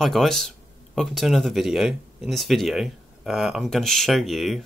Hi guys, welcome to another video. In this video I'm going to show you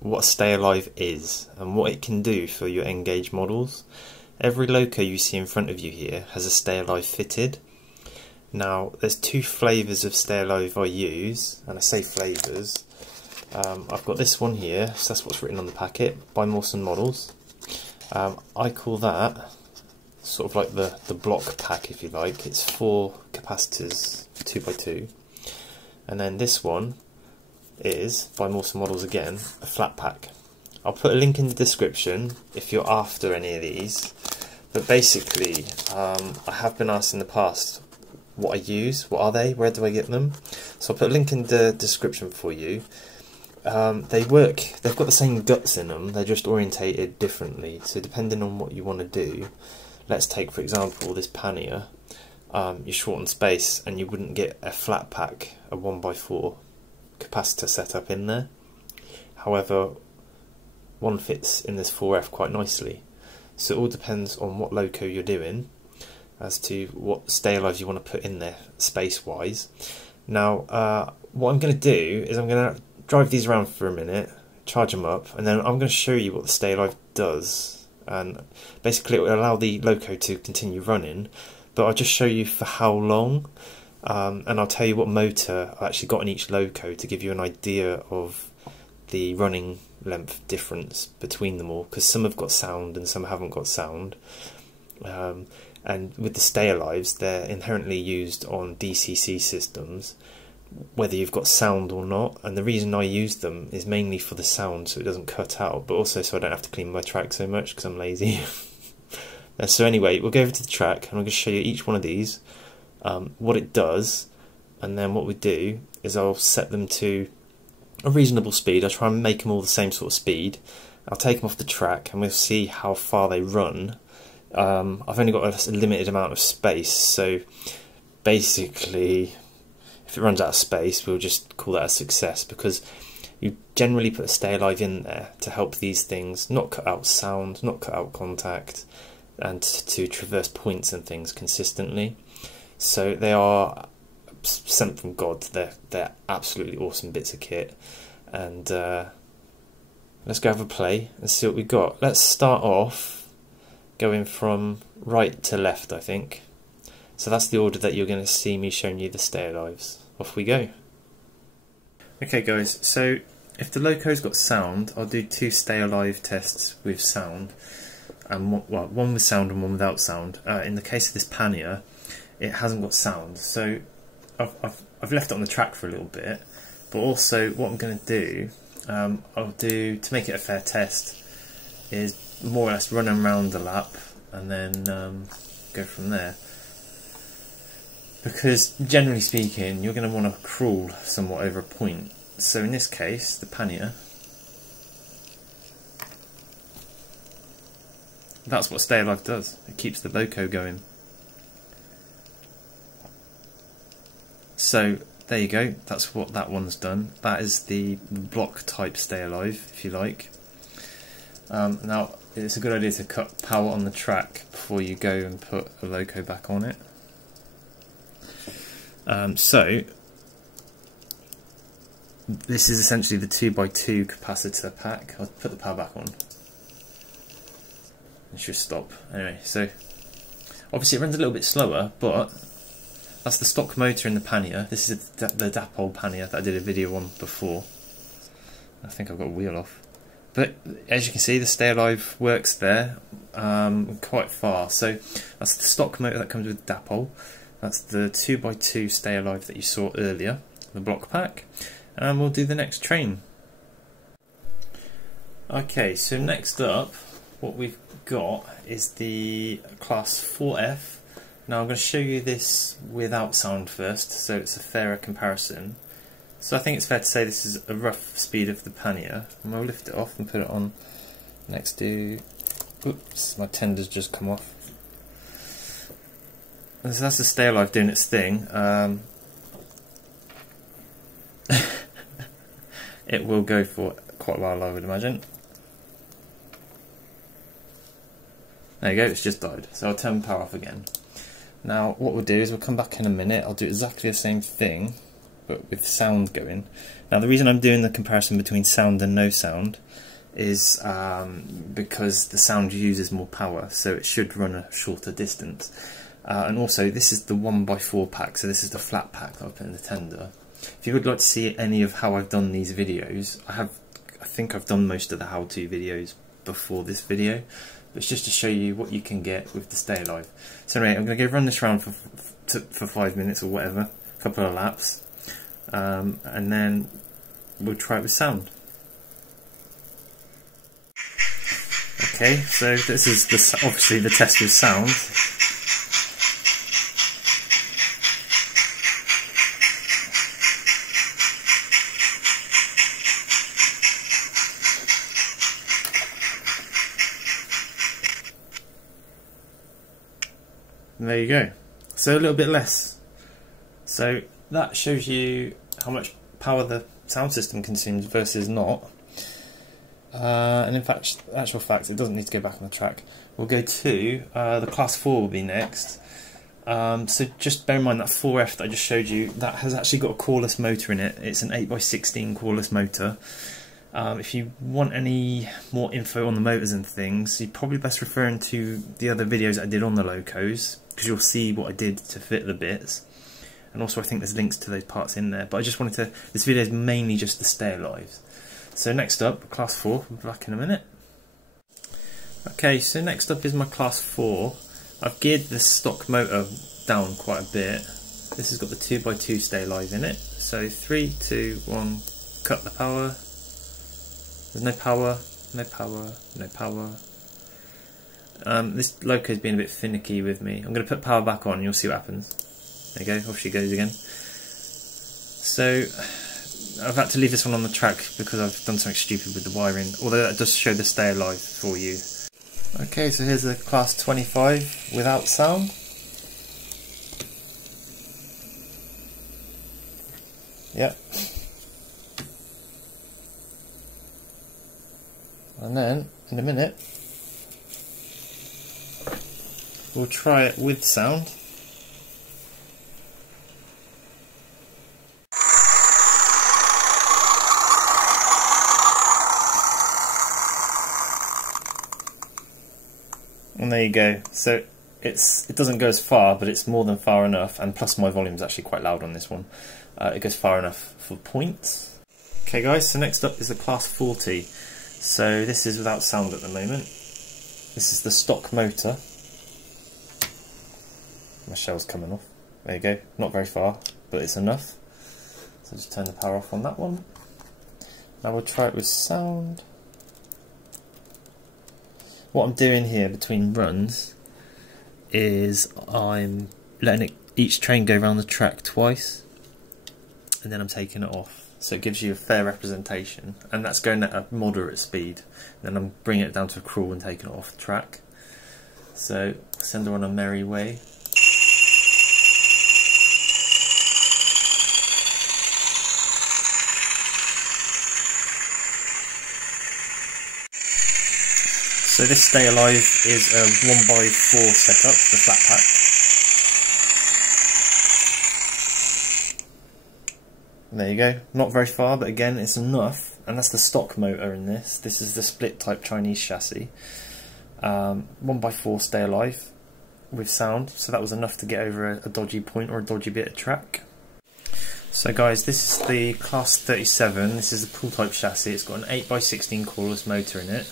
what Stay Alive is and what it can do for your Engage models. Every loco you see in front of you here has a Stay Alive fitted. Now there's two flavours of Stay Alive I use, and I say flavours. I've got this one here, so that's what's written on the packet, by Mawson Models. I call that sort of like the block pack, if you like. It's 4 capacitors 2x2, and then this one is by Mawson Models again, a flat pack. I'll put a link in the description if you're after any of these, but basically I have been asked in the past what I use, what are they, where do I get them, so I'll put a link in the description for you. They work, they've got the same guts in them, they're just orientated differently, so depending on what you want to do. Let's take for example this pannier. You're short on space and you wouldn't get a flat pack, a 1x4 capacitor setup in there. However, one fits in this 4F quite nicely. So it all depends on what loco you're doing as to what Stay Alive you want to put in there space wise. Now what I'm going to do is I'm going to drive these around for a minute, charge them up, and then I'm going to show you what the Stay Alive does. And basically it will allow the loco to continue running, but I'll just show you for how long, and I'll tell you what motor I actually got in each loco to give you an idea of the running length difference between them all, because some have got sound and some haven't got sound. And with the Stay Alives, they're inherently used on DCC systems, whether you've got sound or not, and the reason I use them is mainly for the sound, so it doesn't cut out, but also so I don't have to clean my track so much because I'm lazy. So anyway, we'll go over to the track and I'm going to show you each one of these, what it does, and then what we do is I'll set them to a reasonable speed. I'll try and make them all the same sort of speed. I'll take them off the track and we'll see how far they run. I've only got a limited amount of space, so basically if it runs out of space we'll just call that a success, because you generally put a Stay Alive in there to help these things not cut out sound, not cut out contact, and to traverse points and things consistently. So they are sent from God. They're absolutely awesome bits of kit, and let's go have a play and see what we got. Let's start off going from right to left, I think. So that's the order that you're going to see me showing you the Stay Alives. Off we go. Okay guys, so if the loco's got sound, I'll do 2 Stay Alive tests with sound, and one with sound and one without sound. In the case of this pannier, it hasn't got sound, so I've left it on the track for a little bit, but also what I'm going to do, I'll do, to make it a fair test, is more or less run around the lap and then go from there. Because generally speaking, you're going to want to crawl somewhat over a point. So in this case, the pannier, that's what Stay Alive does. It keeps the loco going. So there you go. That's what that one's done. That is the block type Stay Alive, if you like. Now it's a good idea to cut power on the track before you go and put a loco back on it. So this is essentially the 2x2 capacitor pack. I'll put the power back on. It should stop. Anyway, so obviously it runs a little bit slower, but that's the stock motor in the pannier. This is the dapole pannier that I did a video on before. I think I've got a wheel off. But as you can see, the Stay Alive works there quite far. So that's the stock motor that comes with dapole. That's the 2x2 Stay Alive that you saw earlier, the block pack, and we'll do the next train. Okay, so next up, what we've got is the class 4F. Now I'm going to show you this without sound first, so it's a fairer comparison. So I think it's fair to say this is a rough speed of the pannier, and we'll lift it off and put it on next to, oops, my tender's just come off. So that's the Stay Alive doing its thing. It will go for quite a while, I would imagine. There you go, it's just died. So I'll turn power off again. Now what we'll do is we'll come back in a minute. I'll do exactly the same thing but with sound going. Now the reason I'm doing the comparison between sound and no sound is because the sound uses more power, so it should run a shorter distance. And also this is the 1x4 pack, so this is the flat pack that I put in the tender. If you would like to see any of how I've done these videos, I think I've done most of the how-to videos before this video, but it's just to show you what you can get with the Stay Alive. So anyway, I'm going to go run this round for 5 minutes or whatever, a couple of laps, and then we'll try it with sound. Okay, so this is obviously the test with sound. And there you go. So a little bit less. So that shows you how much power the sound system consumes versus not. And in fact, actual fact, it doesn't need to go back on the track. We'll go to the Class 4 will be next. So just bear in mind that 4F that I just showed you, that has actually got a cordless motor in it. It's an 8x16 cordless motor. If you want any more info on the motors and things, you're probably best referring to the other videos I did on the locos, because you'll see what I did to fit the bits. And also I think there's links to those parts in there. But I just wanted to, this video is mainly just the Stay Alive. So next up, Class 4, we'll be back in a minute. Okay, so next up is my Class 4. I've geared the stock motor down quite a bit. This has got the 2x2 Stay Alive in it. So 3, 2, 1, cut the power. There's no power, no power, no power. This loco's been a bit finicky with me. I'm going to put power back on and you'll see what happens. There you go, off she goes again. So I've had to leave this one on the track because I've done something stupid with the wiring, although that does show the Stay Alive for you. Okay, so here's the Class 25 without sound. Yep. And then, in a minute, we'll try it with sound. And there you go. So it doesn't go as far, but it's more than far enough, and plus my volume's actually quite loud on this one. It goes far enough for points. Okay guys, so next up is the Class 40. So this is without sound at the moment. This is the stock motor. My shell's coming off. There you go. Not very far, but it's enough. So just turn the power off on that one. Now we'll try it with sound. What I'm doing here between runs is I'm letting each train go around the track twice, and then I'm taking it off. So it gives you a fair representation, and that's going at a moderate speed. Then I'm bringing it down to a crawl and taking it off the track. So send her on a merry way. So this Stay Alive is a 1x4 setup, the flat pack. There you go, not very far, but again it's enough, and that's the stock motor in this. This is the split type Chinese chassis. 1x4 Stay Alive with sound, so that was enough to get over a dodgy point or a dodgy bit of track. So guys, this is the Class 37, this is the pull type chassis. It's got an 8x16 cordless motor in it,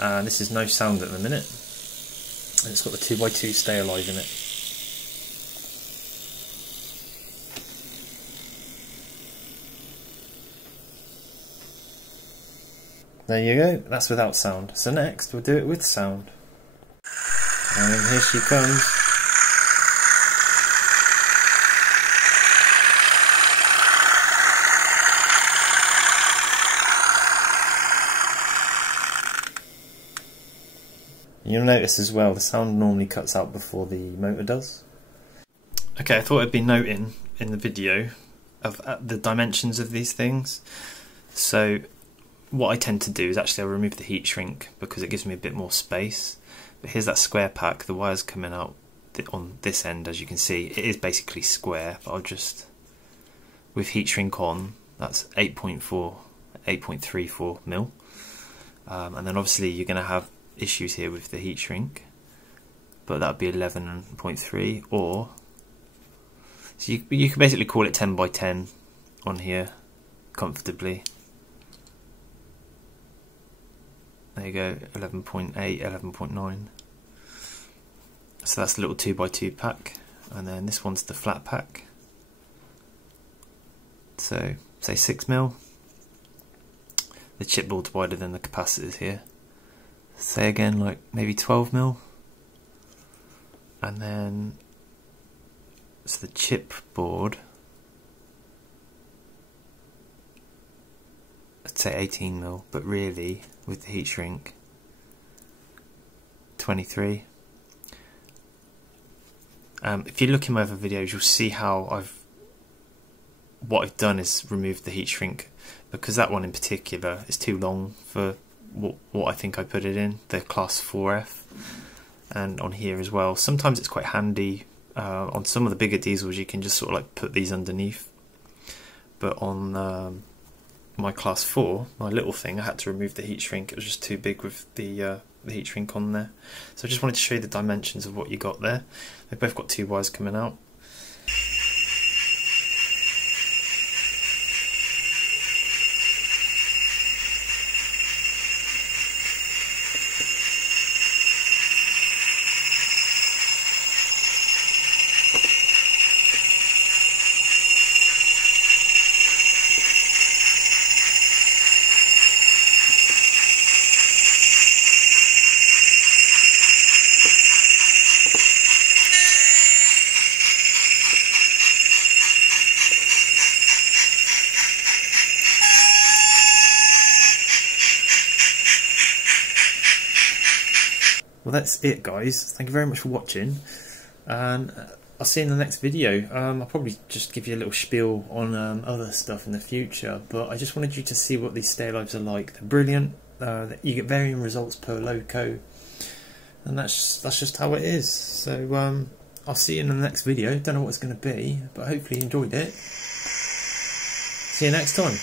and this is no sound at the minute, and it's got the 2x2 Stay Alive in it. There you go, that's without sound. So next we'll do it with sound. And here she comes. You'll notice as well the sound normally cuts out before the motor does. Okay, I thought I'd be noting in the video of the dimensions of these things. So what I tend to do is actually I'll remove the heat shrink because it gives me a bit more space. But here's that square pack, the wires coming out on this end, as you can see, it is basically square, but I'll just, with heat shrink on, that's 8.34 mil. And then obviously you're going to have issues here with the heat shrink, but that would be 11.3, or so you can basically call it 10 by 10 on here comfortably. There you go, 11.8, 11.9. So that's the little 2x2 pack, and then this one's the flat pack. So say 6 mil. The chipboard's wider than the capacitors here. Say again, like maybe 12 mil. And then so the chipboard, I'd say 18 mil, but really with the heat shrink 23. If you look in my other videos, you'll see how what I've done is removed the heat shrink, because that one in particular is too long for what I think I put it in, the class 4F, and on here as well. Sometimes it's quite handy. On some of the bigger diesels you can just sort of like put these underneath, but on my class 4, my little thing, I had to remove the heat shrink. It was just too big with the heat shrink on there. So I just wanted to show you the dimensions of what you got there. They've both got 2 wires coming out. Well, that's it, guys. Thank you very much for watching, and I'll see you in the next video. I'll probably just give you a little spiel on other stuff in the future, but I just wanted you to see what these Stay Alives are like. They're brilliant. You get varying results per loco, and that's just how it is. So I'll see you in the next video. Don't know what it's going to be, but hopefully you enjoyed it. See you next time.